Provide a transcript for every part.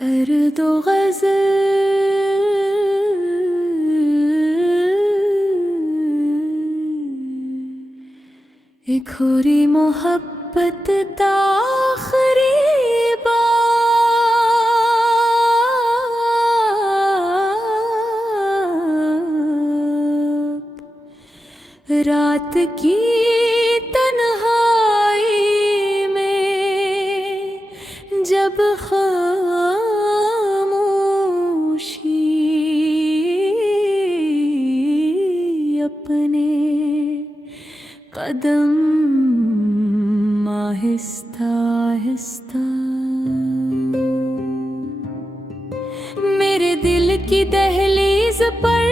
अर्दो गज़ल एक होरी मोहब्बत दाखरी बात रात की तन्हाई में जब अपने कदम आहिस्ता आहिस्ता मेरे दिल की दहलीज पर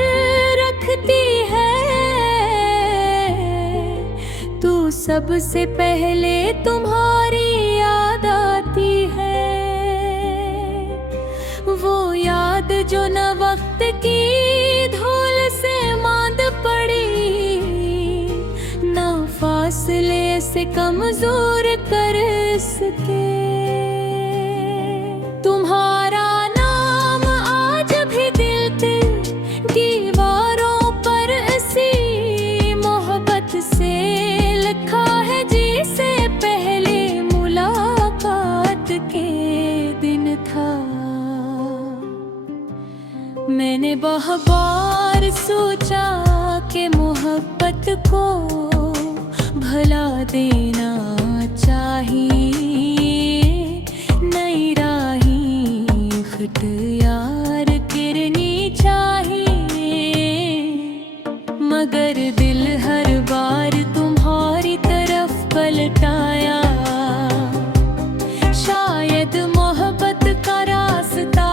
रखती है। तू सबसे पहले तुम्हारी याद आती है, वो याद जो न वक्त की धूल से मांद पड़ी, न फासले से कमजोर कर सके। तुम्हारा नाम आज भी दिल पे दीवारों पर ऐसी मोहब्बत से लिखा है, जिसे पहले मुलाकात के दिन था। मैंने बहुत बार सोचा कि मोहब्बत को भला देना चाहिए, नई राहें इख्तियार करनी चाहिए, मगर दिल हर बार तुम्हारी तरफ पलटाया। शायद मोहब्बत का रास्ता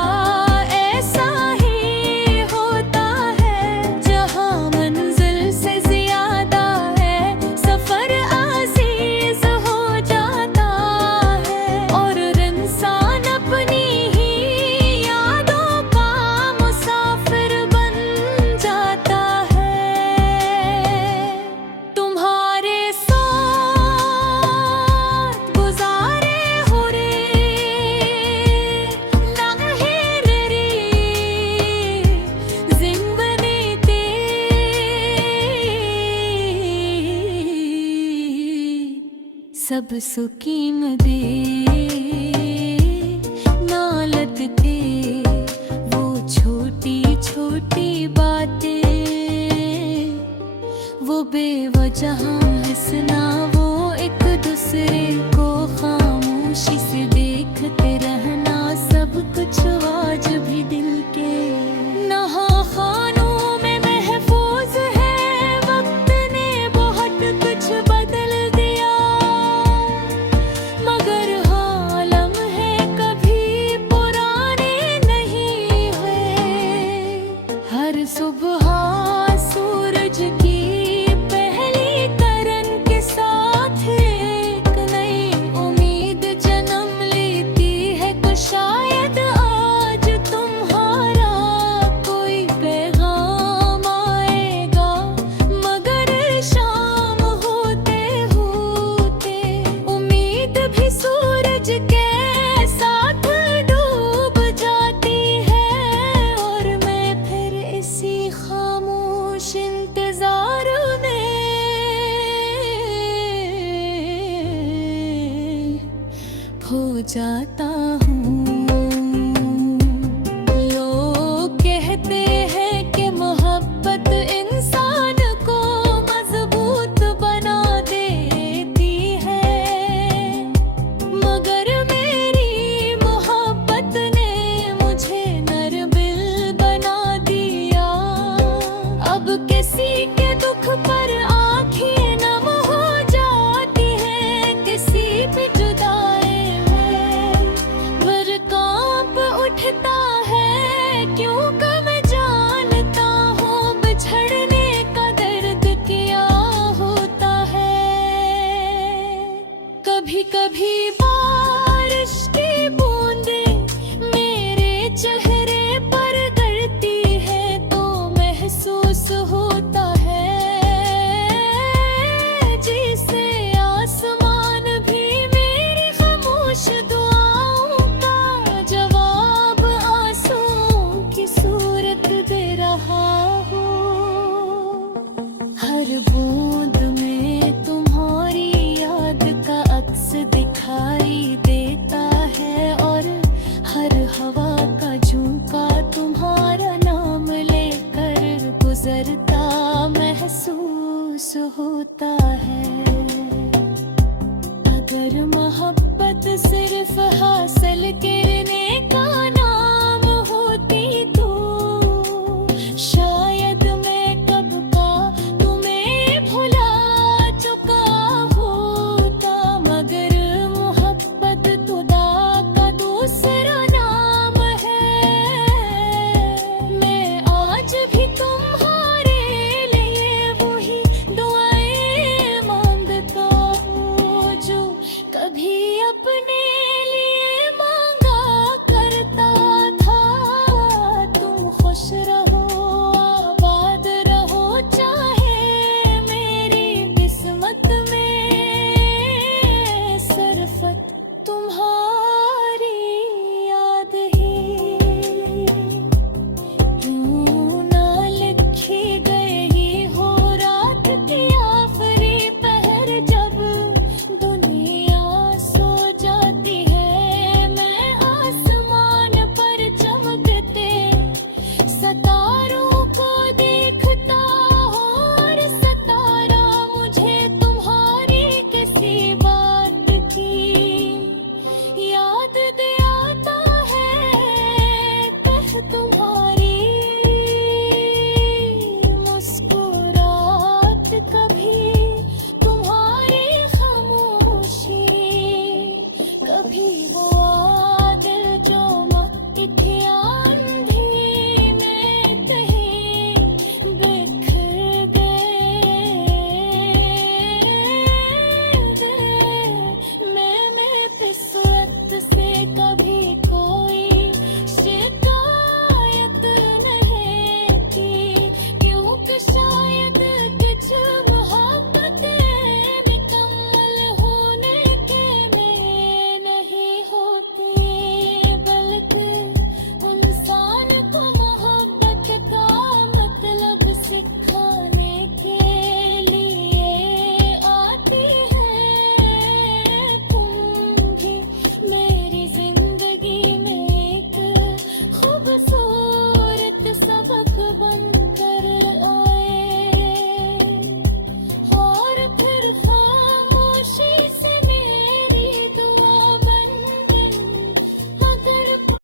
सब सुकीन दे।